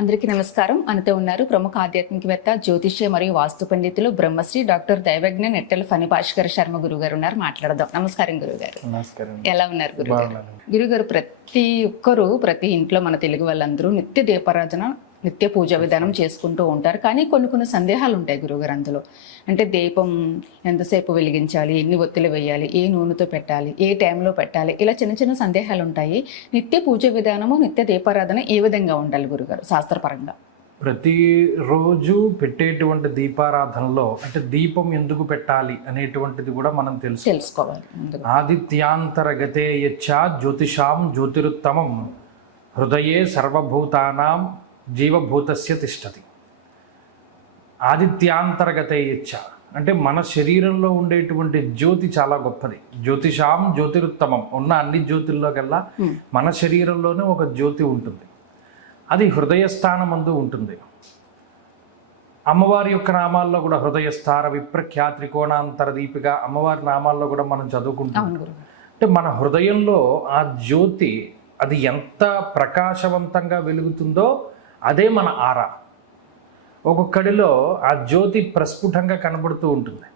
అందరికీ నమస్కారం. మనతో ఉన్నారు ప్రముఖ ఆధ్యాత్మికవేత్త, జ్యోతిష్య మరియు వాస్తు పండితులు బ్రహ్మశ్రీ డాక్టర్ దైవజ్ఞ నెట్టెల ఫణి భాస్కర శర్మ గురుగారు ఉన్నారు. మాట్లాడదాం. నమస్కారం గురుగారు. నమస్కారం. ఎలా ఉన్నారు గురుగారు? గురుగారు, ప్రతి ఒక్కరు, ప్రతి ఇంట్లో మన తెలుగు వాళ్ళందరూ నిత్య దీపారాధన, నిత్య పూజా విధానం చేసుకుంటూ ఉంటారు. కానీ కొన్ని సందేహాలు ఉంటాయి గురుగారు అందులో. అంటే దీపం ఎంతసేపు వెలిగించాలి, ఎన్ని ఒత్తులు వేయాలి, ఏ నూనెతో పెట్టాలి, ఏ టైంలో పెట్టాలి, ఇలా చిన్న సందేహాలు ఉంటాయి. నిత్య పూజ విధానము, నిత్య దీపారాధన ఏ విధంగా ఉండాలి గురుగారు శాస్త్రపరంగా? ప్రతిరోజు పెట్టేటువంటి దీపారాధనలో అంటే దీపం ఎందుకు పెట్టాలి అనేటువంటిది కూడా మనం తెలుసుకోవాలి. ఆదిత్యాంతరగతే యచ్చ జ్యోతిషాం జ్యోతిరుత్తమం హృదయే సర్వభూతానాం జీవభూతస్య తిష్టతి. ఆదిత్యాంతర్గతే ఇచ్చ అంటే మన శరీరంలో ఉండేటువంటి జ్యోతి చాలా గొప్పది. జ్యోతిషాం జ్యోతిరుత్తమం, ఉన్న అన్ని జ్యోతుల్లో కల్లా మన శరీరంలోనే ఒక జ్యోతి ఉంటుంది. అది హృదయస్థానమందు ఉంటుంది. అమ్మవారి యొక్క నామాల్లో కూడా హృదయస్థాన విప్రఖ్యా త్రికోణాంతర దీపిక అమ్మవారి నామాల్లో కూడా మనం చదువుకుంటాం. అంటే మన హృదయంలో ఆ జ్యోతి అది ఎంత ప్రకాశవంతంగా వెలుగుతుందో అదే మన ఆరా. ఒక్కొక్కడిలో ఆ జ్యోతి ప్రస్ఫుటంగా కనబడుతూ ఉంటుంది.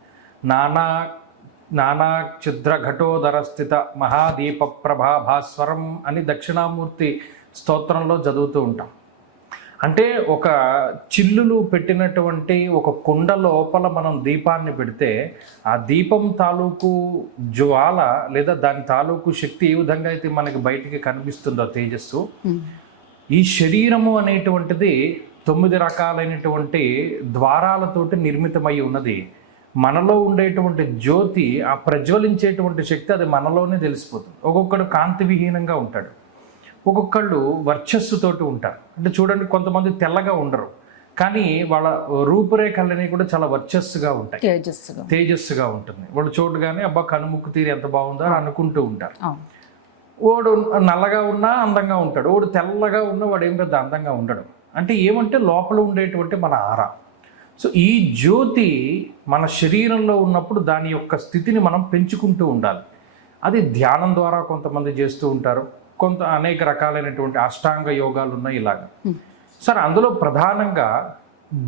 నానా క్షుద్ర ఘటోదర స్థిత మహాదీప ప్రభా భాస్వరం అని దక్షిణామూర్తి స్తోత్రంలో చదువుతూ ఉంటాం. అంటే ఒక చిల్లులు పెట్టినటువంటి ఒక కుండ లోపల మనం దీపాన్ని పెడితే ఆ దీపం తాలూకు జ్వాల లేదా దాని తాలూకు శక్తి ఏ విధంగా అయితే మనకి బయటికి కనిపిస్తుందో తేజస్సు, ఈ శరీరము అనేటువంటిది 9 రకాలైనటువంటి ద్వారాలతోటి నిర్మితమై ఉన్నది. మనలో ఉండేటువంటి జ్యోతి, ఆ ప్రజ్వలించేటువంటి శక్తి అది మనలోనే తెలిసిపోతుంది. ఒక్కొక్కడు కాంతి విహీనంగా ఉంటాడు, ఒక్కొక్కళ్ళు వర్చస్సుతోటి ఉంటారు. అంటే చూడండి, కొంతమంది తెల్లగా ఉండరు కానీ వాళ్ళ రూపురేఖలన్నీ కూడా చాలా వర్చస్సుగా ఉంటాయి, తేజస్సుగా ఉంటుంది. వాడు చూడగానే అబ్బా కనుముక్కు తీరు ఎంత బాగుందో అని అనుకుంటూ ఉంటారు. వాడు నల్లగా ఉన్నా అందంగా ఉంటాడు, వాడు తెల్లగా ఉన్నా వాడు ఏం పెద్ద అందంగా ఉండడు. అంటే ఏమంటే లోపల ఉండేటువంటి మన ఆరా. సో ఈ జ్యోతి మన శరీరంలో ఉన్నప్పుడు దాని యొక్క స్థితిని మనం పెంచుకుంటూ ఉండాలి. అది ధ్యానం ద్వారా కొంతమంది చేస్తూ ఉంటారు, అనేక రకాలైనటువంటి అష్టాంగ యోగాలు ఉన్నాయి ఇలాగా. సరే, అందులో ప్రధానంగా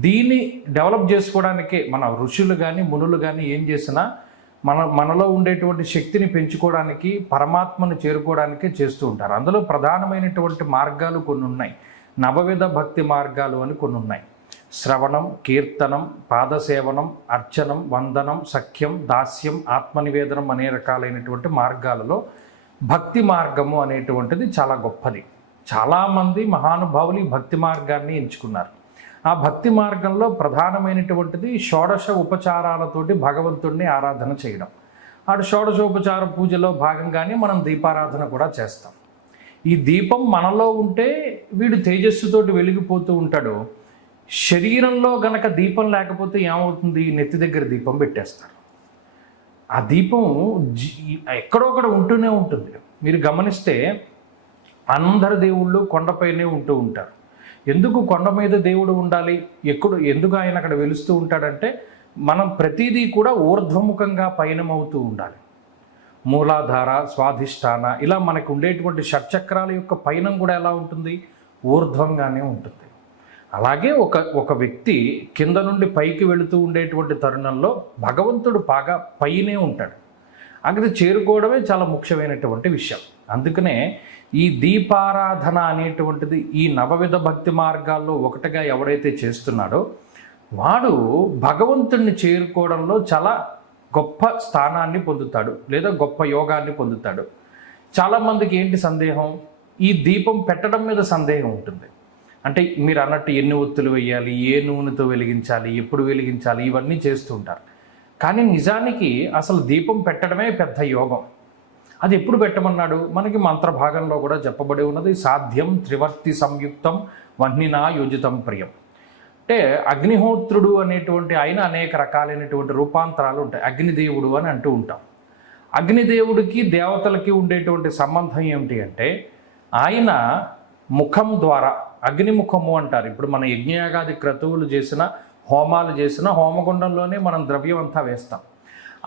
దీన్ని డెవలప్ చేసుకోవడానికే మన ఋషులు కానీ మునులు కానీ ఏం చేసినా మనలో ఉండేటువంటి శక్తిని పెంచుకోవడానికి, పరమాత్మను చేరుకోవడానికే చేస్తూ ఉంటారు. అందులో ప్రధానమైనటువంటి మార్గాలు కొన్ని ఉన్నాయి. నవవిధ భక్తి మార్గాలు అని కొన్ని ఉన్నాయి. శ్రవణం, కీర్తనం, పాదసేవనం, అర్చనం, వందనం, సఖ్యం, దాస్యం, ఆత్మనివేదనం అనే రకాలైనటువంటి మార్గాలలో భక్తి మార్గము అనేటువంటిది చాలా గొప్పది. చాలామంది మహానుభావులు ఈ భక్తి మార్గాన్ని ఎంచుకున్నారు. ఆ భక్తి మార్గంలో ప్రధానమైనటువంటిది షోడశ ఉపచారాలతోటి భగవంతుడిని ఆరాధన చేయడం. ఆ షోడశోపచార పూజలో భాగంగానే మనం దీపారాధన కూడా చేస్తాం. ఈ దీపం మనలో ఉంటే వీడు తేజస్సుతోటి వెలిగిపోతూ ఉంటాడు. శరీరంలో గనక దీపం లేకపోతే ఏమవుతుంది? నెత్తి దగ్గర దీపం పెట్టేస్తారు. ఆ దీపం ఎక్కడొక్కడ ఉంటూనే ఉంటుంది. మీరు గమనిస్తే అందరు దేవుళ్ళు కొండపైనే ఉంటూ ఉంటారు. ఎందుకు కొండ మీద దేవుడు ఉండాలి? ఎందుకు ఆయన అక్కడ వెలుస్తూ ఉంటాడంటే మనం ప్రతిదీ కూడా ఊర్ధ్వముఖంగా పయనమవుతూ ఉండాలి. మూలాధార, స్వాధిష్టాన, ఇలా మనకు ఉండేటువంటి షట్చక్రాల యొక్క పయనం కూడా ఎలా ఉంటుంది? ఊర్ధ్వంగానే ఉంటుంది. అలాగే ఒక వ్యక్తి కింద నుండి పైకి వెళుతూ ఉండేటువంటి తరుణంలో భగవంతుడు బాగా పైనే ఉంటాడు. అక్కడ చేరుకోవడమే చాలా ముఖ్యమైనటువంటి విషయం. అందుకనే ఈ దీపారాధన అనేటువంటిది ఈ నవవిధ భక్తి మార్గాల్లో ఒకటిగా ఎవడైతే చేస్తున్నాడో వాడు భగవంతుడిని చేరుకోవడంలో చాలా గొప్ప స్థానాన్ని పొందుతాడు, లేదా గొప్ప యోగాన్ని పొందుతాడు. చాలామందికి ఏంటి సందేహం? ఈ దీపం పెట్టడం మీద సందేహం ఉంటుంది. అంటే మీరు అన్నట్టు ఎన్ని ఒత్తులు వేయాలి, ఏ నూనెతో వెలిగించాలి, ఎప్పుడు వెలిగించాలి, ఇవన్నీ చేస్తూ ఉంటారు. కానీ నిజానికి అసలు దీపం పెట్టడమే పెద్ద యోగం. అది ఎప్పుడు పెట్టమన్నాడు? మనకి మంత్రభాగంలో కూడా చెప్పబడి ఉన్నది. సాధ్యం త్రివర్తి సంయుక్తం వహ్నినా యోజితం ప్రియం. అంటే అగ్నిహోత్రుడు అనేటువంటి ఆయన అనేక రకాలైనటువంటి రూపాంతరాలు ఉంటాయి. అగ్నిదేవుడు అని అంటూ ఉంటాం. అగ్నిదేవుడికి దేవతలకి ఉండేటువంటి సంబంధం ఏమిటి అంటే ఆయన ముఖం ద్వారా, అగ్నిముఖము అంటారు. ఇప్పుడు మన యజ్ఞయాగాది క్రతువులు చేసిన, హోమాలు చేసిన హోమగుండంలోనే మనం ద్రవ్యం అంతా వేస్తాం.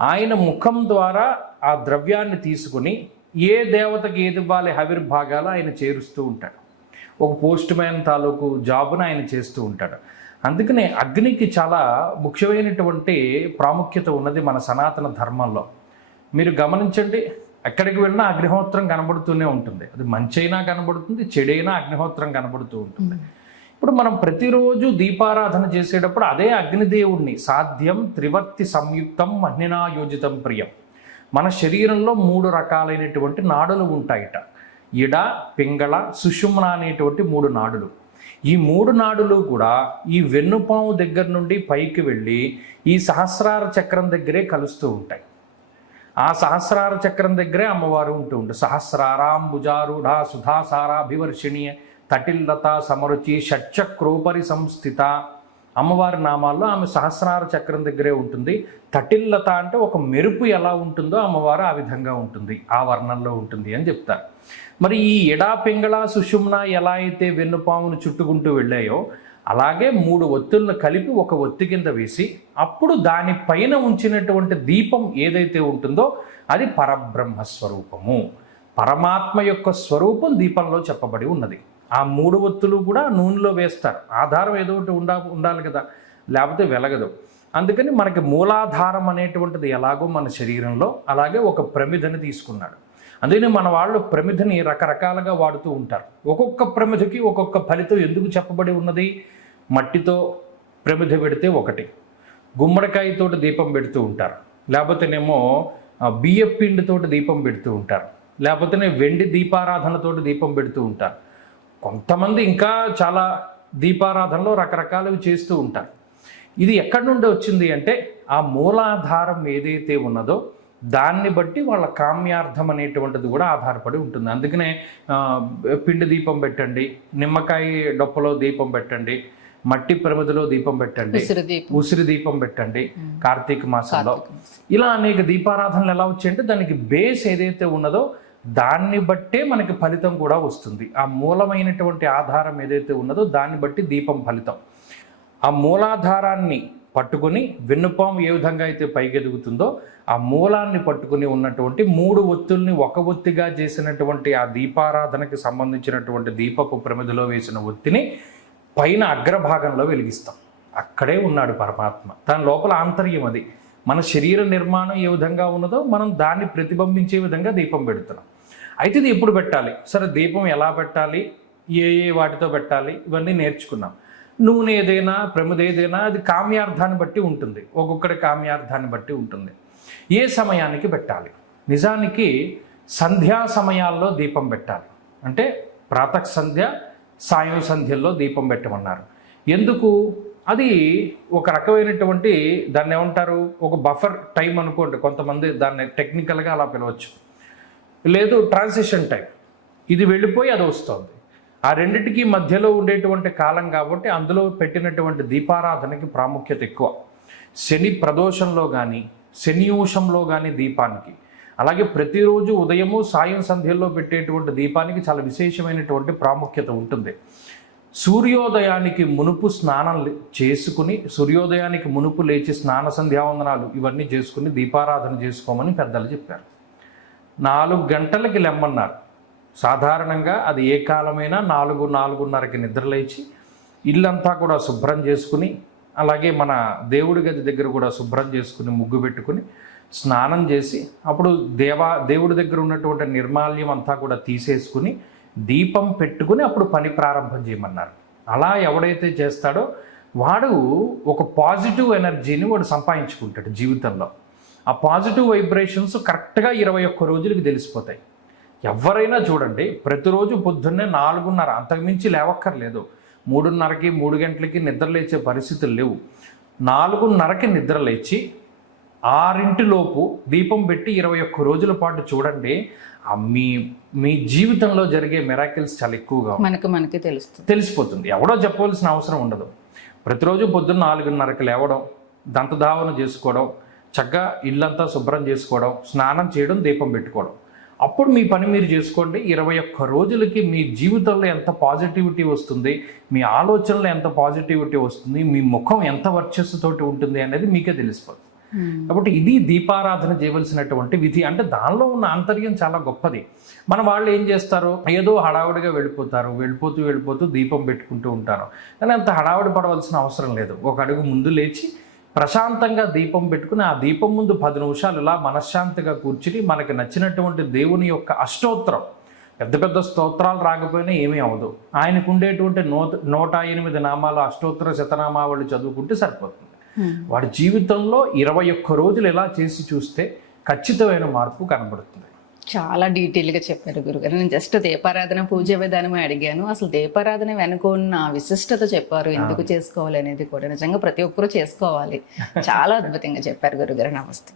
ఆయన ముఖం ద్వారా ఆ ద్రవ్యాన్ని తీసుకుని ఏ దేవతకి ఏది ఇవ్వాలి హవిర్భాగాలు ఆయన చేరుస్తూ ఉంటాడు. ఒక పోస్ట్ మ్యాన్ తాలూకు జాబ్ను ఆయన చేస్తూ ఉంటాడు. అందుకనే అగ్నికి చాలా ముఖ్యమైనటువంటి ప్రాముఖ్యత ఉన్నది మన సనాతన ధర్మంలో. మీరు గమనించండి, ఎక్కడికి వెళ్ళినా అగ్నిహోత్రం కనబడుతూనే ఉంటుంది. అది మంచైనా కనబడుతుంది, చెడైనా అగ్నిహోత్రం కనబడుతూ ఉంటుంది. ఇప్పుడు మనం ప్రతిరోజు దీపారాధన చేసేటప్పుడు అదే అగ్నిదేవుణ్ణి సాధ్యం త్రివర్తి సంయుక్తం మహ్నినాయోజితం ప్రియం. మన శరీరంలో 3 రకాలైనటువంటి నాడులు ఉంటాయట. ఇడ, పింగళ, సుషుమ్న అనేటువంటి 3 నాడులు. ఈ 3 నాడులు కూడా ఈ వెన్నుపాము దగ్గర నుండి పైకి వెళ్ళి ఈ సహస్రార చక్రం దగ్గరే కలుస్తూ ఉంటాయి. ఆ సహస్రార చక్రం దగ్గరే అమ్మవారు ఉంటూ ఉంటారు. సహస్రారాంబుజారూఢ సుధాసారాభివర్షిణి తటిల్లత సమరుచి షట్చక్రోపరి సంస్థిత. అమ్మవారి నామాల్లో ఆమె సహస్రార చక్రం దగ్గరే ఉంటుంది. తటిల్లత అంటే ఒక మెరుపు ఎలా ఉంటుందో అమ్మవారు ఆ విధంగా ఉంటుంది, ఆ వర్ణంలో ఉంటుంది అని చెప్తారు. మరి ఈ ఎడా, పింగళ, సుషుమ్న ఎలా అయితే వెన్నుపామును చుట్టుకుంటూ వెళ్ళాయో అలాగే 3 ఒత్తులను కలిపి ఒక ఒత్తి కింద వేసి అప్పుడు దానిపైన ఉంచినటువంటి దీపం ఏదైతే ఉంటుందో అది పరబ్రహ్మ స్వరూపము. పరమాత్మ యొక్క స్వరూపం దీపంలో చెప్పబడి ఉన్నది. ఆ 3 ఒత్తులు కూడా నూనెలో వేస్తారు. ఆధారం ఏదో ఒకటి ఉండాలి కదా, లేకపోతే వెలగదు. అందుకని మనకి మూలాధారం అనేటువంటిది ఎలాగో మన శరీరంలో అలాగే ఒక ప్రమిదని తీసుకున్నాడు. అందుకని మన వాళ్ళు ప్రమిదని రకరకాలుగా వాడుతూ ఉంటారు. ఒక్కొక్క ప్రమిదకి ఒక్కొక్క ఫలితం ఎందుకు చెప్పబడి ఉన్నది? మట్టితో ప్రమిద పెడితే ఒకటి, గుమ్మడికాయతోటి దీపం పెడుతూ ఉంటారు, లేకపోతేనేమో బియ్యం పిండితోటి దీపం పెడుతూ ఉంటారు, లేకపోతే వెండి దీపారాధనతోటి దీపం పెడుతూ ఉంటారు. కొంతమంది ఇంకా చాలా దీపారాధనలో రకరకాలవి చేస్తూ ఉంటారు. ఇది ఎక్కడి నుండి వచ్చింది అంటే ఆ మూలాధారం ఏదైతే ఉన్నదో దాన్ని బట్టి వాళ్ళ కామ్యార్థం అనేటువంటిది కూడా ఆధారపడి ఉంటుంది. అందుకనే పిండి దీపం పెట్టండి, నిమ్మకాయ డొప్పలో దీపం పెట్టండి, మట్టి ప్రమిదలో దీపం పెట్టండి, ఉసిరి దీపం పెట్టండి కార్తీక మాసంలో. ఇలా అనేక దీపారాధనలు ఎలా వచ్చాయంటే దానికి బేస్ ఏదైతే ఉన్నదో దాన్ని బట్టే మనకి ఫలితం కూడా వస్తుంది. ఆ మూలమైనటువంటి ఆధారం ఏదైతే ఉన్నదో దాన్ని బట్టి దీపం ఫలితం. ఆ మూలాధారాన్ని పట్టుకుని వెన్నుపాము ఏ విధంగా అయితే పైకెదుగుతుందో ఆ మూలాన్ని పట్టుకుని ఉన్నటువంటి 3 ఒత్తుల్ని ఒక ఒత్తిగా చేసినటువంటి ఆ దీపారాధనకి సంబంధించినటువంటి దీపపు ప్రమిదలో వేసిన ఒత్తిని పైన అగ్రభాగంలో వెలిగిస్తాం. అక్కడే ఉన్నాడు పరమాత్మ. దాని లోపల ఆంతర్యం అది. మన శరీర నిర్మాణం ఏ విధంగా ఉన్నదో మనం దాన్ని ప్రతిబింబించే విధంగా దీపం పెడుతున్నాం. అయితే ఇది ఎప్పుడు పెట్టాలి? సరే, దీపం ఎలా పెట్టాలి, ఏ వాటితో పెట్టాలి, ఇవన్నీ నేర్చుకున్నాం. నూనె ఏదైనా ప్రమిద ఏదైనా అది కామ్యార్థాన్ని బట్టి ఉంటుంది, ఒక్కొక్కటి కామ్యార్థాన్ని బట్టి ఉంటుంది. ఏ సమయానికి పెట్టాలి? నిజానికి సంధ్యా సమయాల్లో దీపం పెట్టాలి. అంటే ప్రాతః సంధ్య, సాయం సంధ్యల్లో దీపం పెట్టమన్నారు. ఎందుకు? అది ఒక రకమైనటువంటి దాన్ని ఏమంటారు, ఒక బఫర్ టైం అనుకోండి. కొంతమంది దాన్ని టెక్నికల్గా అలా పిలవచ్చు. లేదు, ట్రాన్సిషన్ టైం. ఇది వెళ్ళిపోయి అది వస్తుంది. ఆ రెండిటికి మధ్యలో ఉండేటువంటి కాలం కాబట్టి అందులో పెట్టినటువంటి దీపారాధనకి ప్రాముఖ్యత ఎక్కువ. శని ప్రదోషంలో కానీ శనియూషంలో కానీ దీపానికి, అలాగే ప్రతిరోజు ఉదయము సాయం సంధ్యల్లో పెట్టేటువంటి దీపానికి చాలా విశేషమైనటువంటి ప్రాముఖ్యత ఉంటుంది. సూర్యోదయానికి మునుపు స్నానం చేసుకుని, సూర్యోదయానికి మునుపు లేచి స్నాన సంధ్యావందనాలు ఇవన్నీ చేసుకుని దీపారాధన చేసుకోమని పెద్దలు చెప్పారు. 4 గంటలకి లెమ్మన్నారు. సాధారణంగా అది ఏ కాలమైనా 4-4:30కి నిద్రలేచి ఇల్లంతా కూడా శుభ్రం చేసుకుని, అలాగే మన దేవుడి గది దగ్గర కూడా శుభ్రం చేసుకుని, ముగ్గు పెట్టుకుని స్నానం చేసి అప్పుడు దేవుడి దగ్గర ఉన్నటువంటి నిర్మాల్యం అంతా కూడా తీసేసుకుని దీపం పెట్టుకుని అప్పుడు పని ప్రారంభం చేయమన్నారు. అలా ఎవడైతే చేస్తాడో వాడు ఒక పాజిటివ్ ఎనర్జీని వాడు సంపాదించుకుంటాడు జీవితంలో. ఆ పాజిటివ్ వైబ్రేషన్స్ కరెక్ట్గా 21 రోజులకి తెలిసిపోతాయి. ఎవరైనా చూడండి, ప్రతిరోజు పొద్దున్నే 4:30, అంతకుమించి లేవక్కర్లేదు. 3:30కి 3 గంటలకి నిద్ర లేచే పరిస్థితులు లేవు. 4:30కి నిద్ర లేచి 6 దీపం పెట్టి 21 రోజుల పాటు చూడండి. మీ జీవితంలో జరిగే మిరాకిల్స్ చాలా ఎక్కువగా మనకి తెలిసిపోతుంది. ఎవడో చెప్పవలసిన అవసరం ఉండదు. ప్రతిరోజు పొద్దున్న 4:30కి లేవడం, దంతధావన చేసుకోవడం, చక్కగా ఇల్లంతా శుభ్రం చేసుకోవడం, స్నానం చేయడం, దీపం పెట్టుకోవడం, అప్పుడు మీ పని మీరు చేసుకోండి. 21 రోజులకి మీ జీవితంలో ఎంత పాజిటివిటీ వస్తుంది, మీ ఆలోచనలో ఎంత పాజిటివిటీ వస్తుంది, మీ ముఖం ఎంత వర్చస్సుతోటి ఉంటుంది అనేది మీకే తెలిసిపోతుంది. కాబట్టి ఇది దీపారాధన చేయవలసినటువంటి విధి. అంటే దానిలో ఉన్న ఆంతర్యం చాలా గొప్పది. మన వాళ్ళు ఏం చేస్తారు, ఏదో హడావుడిగా వెళ్ళిపోతారు, వెళ్ళిపోతూ దీపం పెట్టుకుంటూ ఉంటారు. కానీ అంత హడావుడి పడవలసిన అవసరం లేదు. ఒక అడుగు ముందు లేచి ప్రశాంతంగా దీపం పెట్టుకుని ఆ దీపం ముందు 10 నిమిషాలు ఇలా మనశ్శాంతిగా కూర్చుని మనకి నచ్చినటువంటి దేవుని యొక్క అష్టోత్తరం, పెద్ద పెద్ద స్తోత్రాలు రాకపోయినా ఏమీ అవ్వదు, ఆయనకు ఉండేటువంటి 108 నామాలు అష్టోత్తర శతనామావళి చదువుకుంటే సరిపోతుంది. వాడి జీవితంలో 21 రోజులు ఇలా చేసి చూస్తే ఖచ్చితమైన మార్పు కనబడుతుంది. చాలా డీటెయిల్గా చెప్పారు గురుగారు. నేను జస్ట్ దీపారాధన పూజ విధానమే అడిగాను, అసలు దీపారాధన వెనుక ఉన్న విశిష్టత చెప్పారు, ఎందుకు చేసుకోవాలి అనేది కూడా. నిజంగా ప్రతి ఒక్కరూ చేసుకోవాలి. చాలా అద్భుతంగా చెప్పారు గురుగారు. నమస్తే.